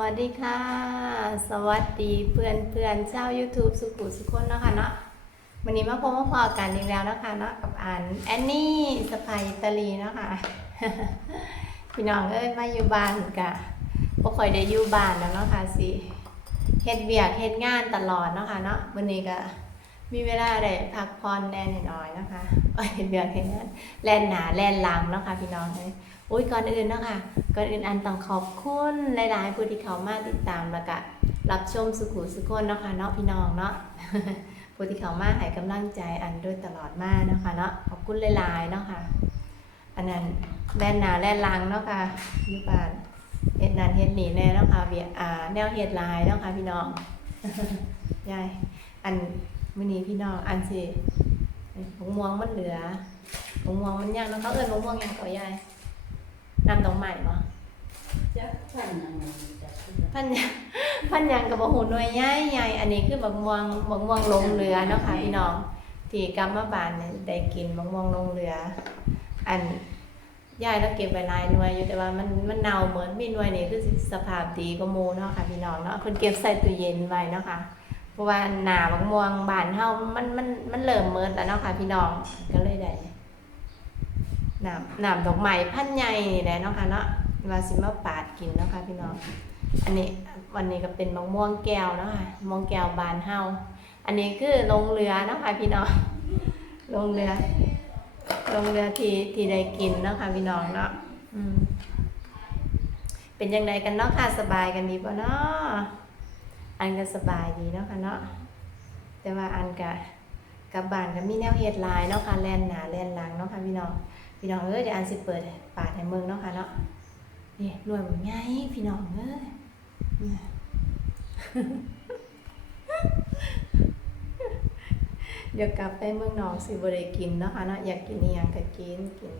วัสดีค่ะ สวัสดีเพื่อนเพื่อนๆชาว YouTube สุขุสุขคนเนาะคะเนาะวันนี้มาพบมาพอกันอีกแล้วนะคะเนาะกับอันแอนนี่สไปตาลีเนาะค่ะพี่น้องเอ้ยมาอยู่บ้านกะบ่ค่อยได้อยู่บ้านแล้วเนาะค่ะสิเฮ็ดเวียกเฮ็ดงานตลอดเนาะค่ะเนาะวันนี้ก็มีเวลาได้พักผ่อนแน่น้อยนะคะเฮ็ดเวียกเฮ็ดงานแล่นหนาแล่นลังเนาะค่ะพี่น้องเอ้ย อุ้ยก่อนอื่นเนาะคะก่อนอื่นอันต้องขอบคุณหลายๆผู้ที่เขามาติดตามแล้วก็รับชมสุขุสุขคนเนาะค่ะเนาะพี่น้องเนาะผู้ที่เขามาให้กำลังใจอันโดยตลอดมาเนาะค่ะเนาะขอบคุณหลายๆเนาะค่ะอันนั้นแล่นหนาแล่นลังเนาะค่ะอยู่บ้านเฮ็ดนันเฮ็ดนี่แน่เนาะค่ะเบียอ่าแนวเฮ็ดลายเนาะค่ะพี่น้องยายอันมื้อนี้พี่น้องอันสิผงม่วงมันเหลือผงม่วงมันยังเนาะเขาเอิ้นผงม่วงยังก่อยาย นำดอกใหม่บ่จักพันอันนั้นจักพันพันหยังพันหยังกับบ่ฮู้หน่วยใหญ่ใหญ่อันนี้คือบักม่วงบักม่วงลงเรือเนาะค่ะพี่น้องที่กรรมบาลเนี่ยได้กินบักม่วงลงเรือ อันยายแล้วเก็บไว้หลายหน่วยอยู่แต่ว่ามันมันเน่าเหมือนมีหน่วยนี่คือสิสภาพดีกว่าหมู่เนาะค่ะพี่น้องเนาะเพิ่นเก็บใส่ตู้เย็นไว้เนาะค่ะเพราะว่าหน้าบักม่วงบ้านเฮามันมันมันเริ่มเมิดแล้วเนาะค่ะพี่น้องก็เลยได้ น้ำน้ำดอกไม้พันใหญ่นี่แหละเนาะค่ะเนาะว่าสิมาปาดกินเนาะค่ะพี่น้อง อันนี้วันนี้ก็เป็นมะม่วงแก้วเนาะค่ะมะม่วงแก้วบานเฮาอันนี้คือลงเรือเนาะค่ะพี่น้องลงเรือลงเรือที่ที่ได้กินเนาะค่ะพี่น้องเนาะอืมเป็นยังไงกันเนาะค่ะสบายกันดีป่ะเนาะอันก็สบายดีเนาะค่ะเนาะแต่ว่าอันก็กลับบานก็มีแนวเฮ็ดหลายเนาะค่ะแล่นหนาแล่นหลังเนาะค่ะพี่น้อง พี่น้องเอ้ยเดี๋ยวอันสิเปิดปาดให้เมืองเนาะค่ะเนาะนี่รวยมันไงพี่น้องเอ้ยเดี๋ยวกลับไปเมืองนอกสิบ่ได้กินเนาะค่ะเนาะอยากกินอีหยังก็กินกิน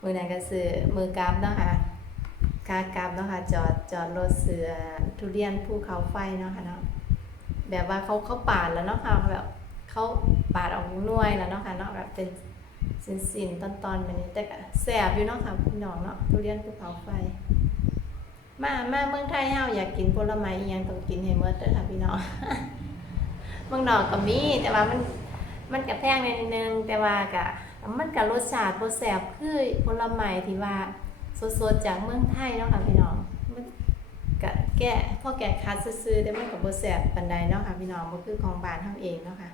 มือนั้นก็ซื้อมือกลับเนาะค่ะกากลับเนาะค่ะจอดจอดรถเสือทุเรียนภูเขาไฟเนาะค่ะเนาะแบบว่าเขาเขาปาดแล้วเนาะค่ะแบบเขาปาดออกหน่วยแล้วเนาะค่ะเนาะแบบเป็น สินสินตอนตอนๆแบบนี้ แต่ก็แสบอยู่เนาะค่ะพี่น้องเนาะทุเรียนภูเขาไฟ มามาเมืองไทยเฮาอยากกินผลไม้อีหยังต้องกินให้หมดเด้อค่ะพี่น้องเมืองนอกก็มีแต่ว่ามันมันก็แพงนิดนึงแต่ว่าก็มันก็รสชาติบ่แซ่บคือผลไม้ที่ว่าสดๆจากเมืองไทยเนาะค่ะพี่น้องมันก็แก้พ่อแก้คัดซื่อแต่มันก็บ่แซ่บปานใดเนาะค่ะพี่น้องบ่คือของบ้านเฮาเองเนาะค่ะ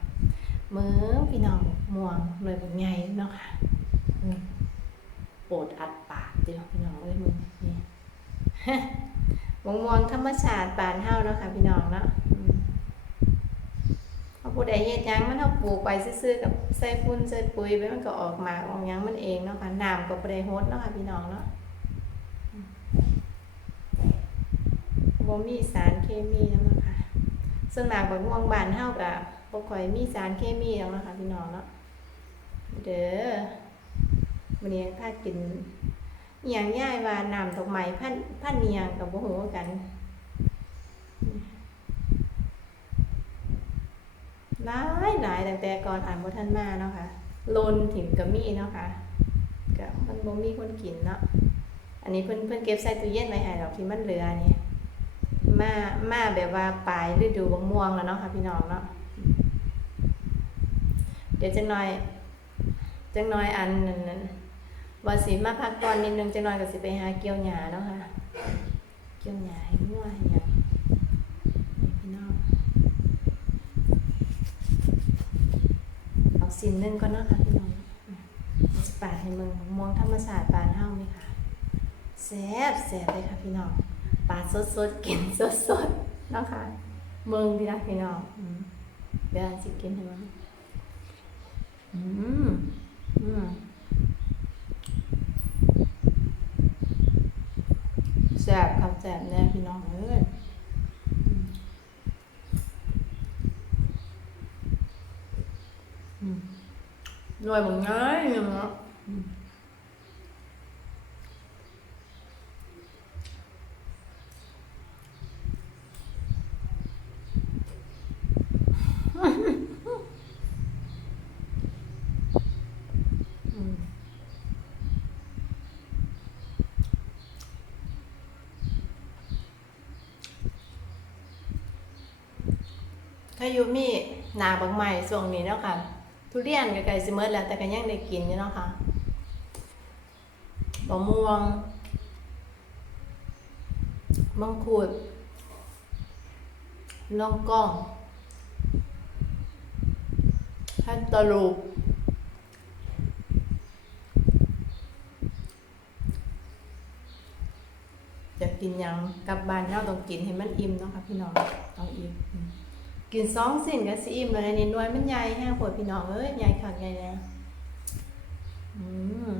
มือพี่น้องม่วงเลยแบบใหญ่เนาะค่ะโปรดอัดปากเดียวพี่น้องเลยมึงนี่ม่วงม่วงธรรมชาติบานเฮาเนาะค่ะพี่น้องเนาะเอาผู้ใดเฮ็ดยังมันเฮาปลูกไว้ซื่อๆกับใส่ฝุ่นใส่ปุ๋ยไปมันก็ออกมาออกยังมันเองเนาะค่ะน้ำก็บ่ได้รดเนาะค่ะพี่น้องเนาะอืมบ่มีสารเคมีนะ ส่วนมากบักม่วงบานเฮาก็บ่ค่อยมีสารเคมีหรอกนะคะพี่น้องเนาะเด้อมื้อนี้พากินอีหยังย่ายว่าน้ำดอกไม้พันพันอียงก็บ่ฮู้กันหลายหลายตั้งแต่ก่อนอ่านบ่ทันมาเนาะค่ะลนถิ่มก็มีเนาะค่ะก็มันบ่มีคนกินเนาะอันนี้เพิ่นเพิ่นเก็บใส่ตู้เย็นไว้ให้ดอกที่มันเหลือนี่ มามาแบบว่าปลายฤดูบะม่วงแล้วเนาะค่ะพี่น้องเนาะเดี๋ยวจังน่อยจังน่อยอันนั้นนั้นว่าสิมาพักก่อนนิดนึงจังน่อยก็สิไปหาเกี่ยวหญ้าเนาะค่ะ เกี่ยวหญ้าให้งัวให้หยังพี่น้องเอาสินนึงก่อนเนาะค่ะพี่น้องอืมสิปาดให้เมืองมะม่วงธรรมชาติปานเฮานี่ค่ะแซ่บแซ่บเลยค่ะพี่น้อง ปลาสดๆกินสดๆเนาะค่ะเมืองดีนะพี่น้องอืมเดี๋ยวอันสิกินให้มันอืมอืมแซ่บครับแซ่บแน่พี่น้องเอ้ยอืมอืมรวยบังง่ายเนาะอืมอืม ถ้าอยู่มีหนาบางใหม่ช่วงนี้เนาะค่ะ ทุเรียนก็ไก่สิเมิดแล้วแต่ก็ยังได้กินอยู่เนาะค่ะมะม่วงมังคุดลองกล้องท่านตลูปจะกินยังกลับบ้านเราต้องกินให้มันอิ่มเนาะค่ะพี่น้องต้องอิ่ม กินสองสิ่งก็สิอิ่มเลยนี่หน่วยมันใหญ่แห้งปวดพี่น้องเอ้ยใหญ่ขักใหญ่เลยอืม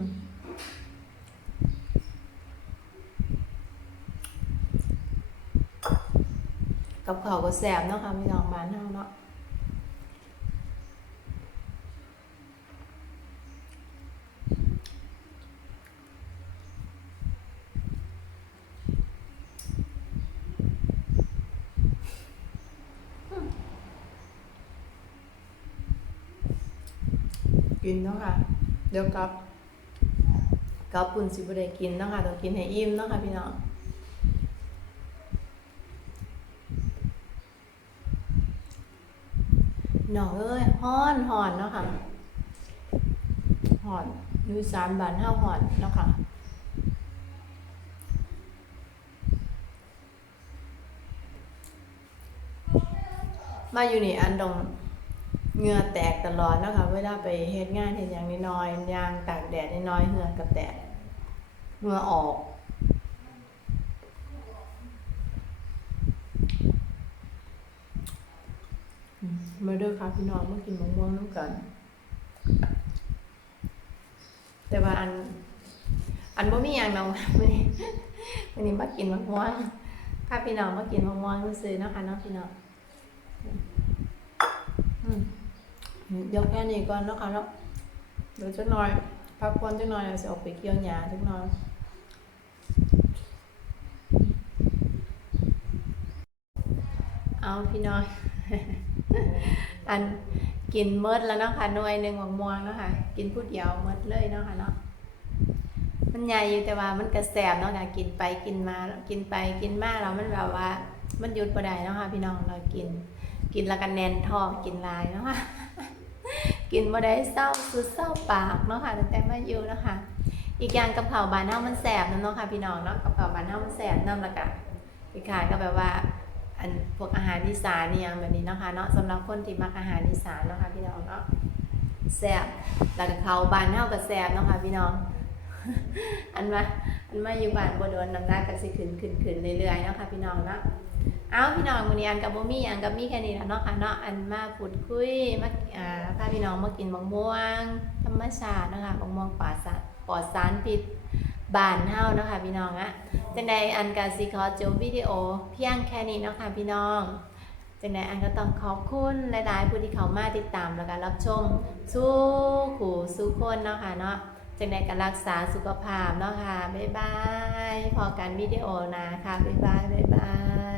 กับข้าวก็แซ่บเนาะค่ะพี่น้องบ้านเฮาเนาะ กินเนาะค่ะ เดี๋ยวกับกับปุ่นสิบได้กินเนาะค่ะต้องกินให้อิ่มเนาะค่ะพี่น้องหนองเอ้ยฮ้อนหอนเนาะค่ะหอนยูสานบานห้าหอนเนาะค่ะมาอยู่นี่อันดง เหงื่อแตกตลอดเนาะคะเวลาไปเฮ็ดงานเฮ็ดหยังน้อยๆยางตากแดดน้อยๆเหงื่อก็แตกเหงื่อออกมาเด้อค่ะพี่น้องมากินมะม่วงน้ำกัน แต่ว่าอัน อันบ่มีอย่างน้องวันนี้วันนี้มากินมะม่วงพาพี่น้องมากินมะม่วงซื้อนะคะเนาะพี่น้องอืม เดี๋ยวแค่นี้ก่อนเนาะค่ะเนาะเดี๋ยวจะหน่อยพักผ่อนจักหน่อยเราจะออกไปเกี่ยวหญ้าจักหน่อยเอาพี่น้อย อันกินเมิดแล้วเนาะค่ะหน่วยหนึ่งหมวงมวงเนาะค่ะกินพูดเดียวเมิดเลยเนาะค่ะเนาะมันใหญ่อยู่แต่ว่ามันกระแสบเนาะค่ะกินไปกินมากินไปกินมาแล้วมันแบบว่า มันหยุดบ่ได้เนาะค่ะพี่น้องเรากิน กินแล้วก็แน่นท้องกินลายเนาะค่ะ กินบ่ได้เศร้าสุดเศร้าปากเนาะค่ะตั้งแต่มาอยู่เนาะค่ะอีกอย่างกระเผาบานเฮามันแสบนะเนาะค่ะพี่น้องเนาะกระเผาบานเฮามันแสบน้ำละกะอีกขายก็แบบว่าอันพวกอาหารอีสานนี่ยังแบบนี้เนาะคะเนาะสำหรับคนที่มักอาหารอีสานเนาะค่ะพี่น้องเนาะแสบแล้วก็เขาบานเฮาก็แสบเนาะค่ะพี่น้อง อันว่าอันมาอยู่บ้านบ่โดนน้ำหนักก็สิขึ้นขึ้นขึ้นเรื่อยๆเนาะค่ะพี่น้องเนาะเอาพี่น้องมื้อนี้อันกับบ่มีอันกับมีแค่นี้แหละเนาะค่ะเนาะอันมาพูดคุยมาอ่าพาพี่น้องมากินมะม่วง ธรรมชาตินะคะมะม่วงปลอดสารปลอดสารพิษบ้านเฮาเนาะค่ะพี่น้องอะจังใดอันกาสิขอจบวิดีโอ เพียงแค่นี้เนาะค่ะพี่น้องจังใดอันก็ต้องขอบคุณหลายๆผู้ที่เขามาติดตามแล้วก็รับชมสู้ขู่สู้คนเนาะค่ะเนาะ จังใดก็รักษาสุขภาพเนาะค่ะ บ๊ายบาย พอกันวิดีโอนะค่ะ บ๊ายบาย บ๊ายบาย